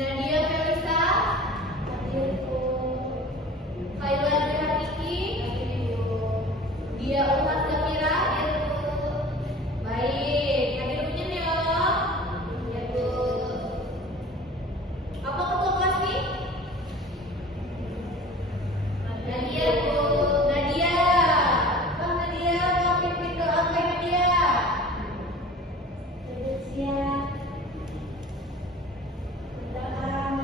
Nadia Felisa, Khaila Hakiki, Dia Umat Zamira, baik, hadir rutin ya, ya Bu. Apa ketua kelas nih? Nadia Bu, Nadia, Bang Nadia, mau pimpin doa ke Nadia. Siap. Berdoa.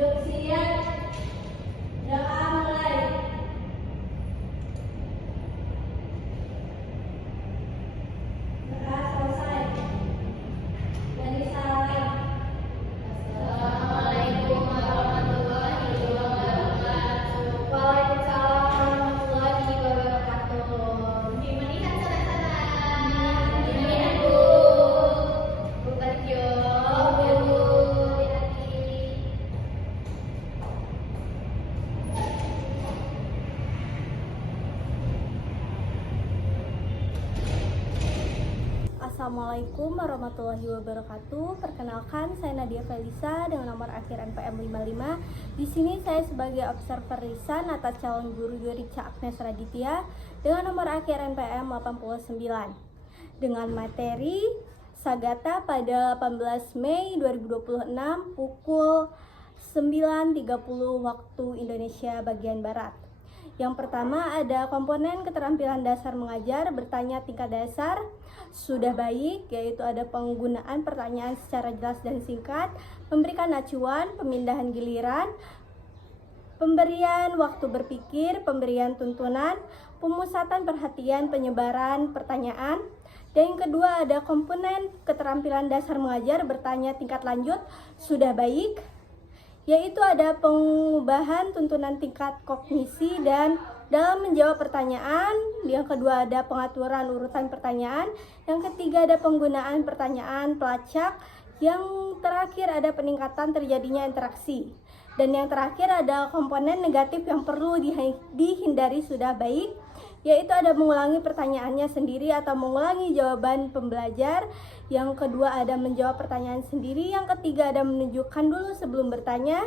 Duduk siap. Doa mulai. Doa selesai. Dari salam. Assalamualaikum warahmatullahi wabarakatuh. Waalaikumsalam warahmatullahi wabarakatuh. Dimanikan sana-sana. Dimanikan Bu. Bu Kerjo. Bu. Assalamualaikum warahmatullahi wabarakatuh. Perkenalkan, saya Nadia Felisa dengan nomor akhir NPM 55. Di sini saya sebagai observer lisan atas calon guru Yurica Agnes Raditya dengan nomor akhir NPM 89. Dengan materi Sagata pada 18 Mei 2026 pukul 9.30 waktu Indonesia bagian Barat. Yang pertama ada komponen keterampilan dasar mengajar bertanya tingkat dasar sudah baik, yaitu ada penggunaan pertanyaan secara jelas dan singkat, memberikan acuan, pemindahan giliran, pemberian waktu berpikir, pemberian tuntunan, pemusatan perhatian, penyebaran pertanyaan. Dan yang kedua ada komponen keterampilan dasar mengajar bertanya tingkat lanjut sudah baik, yaitu ada pengubahan tuntunan tingkat kognisi dan dalam menjawab pertanyaan. Yang kedua ada pengaturan urutan pertanyaan. Yang ketiga ada penggunaan pertanyaan pelacak. Yang terakhir ada peningkatan terjadinya interaksi. Dan yang terakhir ada komponen negatif yang perlu dihindari sudah baik, yaitu ada mengulangi pertanyaannya sendiri atau mengulangi jawaban pembelajar. Yang kedua ada menjawab pertanyaan sendiri. Yang ketiga ada menunjukkan dulu sebelum bertanya.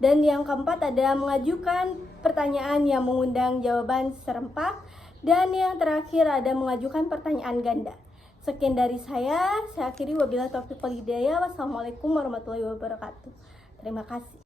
Dan yang keempat ada mengajukan pertanyaan yang mengundang jawaban serempak. Dan yang terakhir ada mengajukan pertanyaan ganda. Sekian dari saya akhiri wabillahi taufiq wal hidayah. Wassalamualaikum warahmatullahi wabarakatuh. Terima kasih.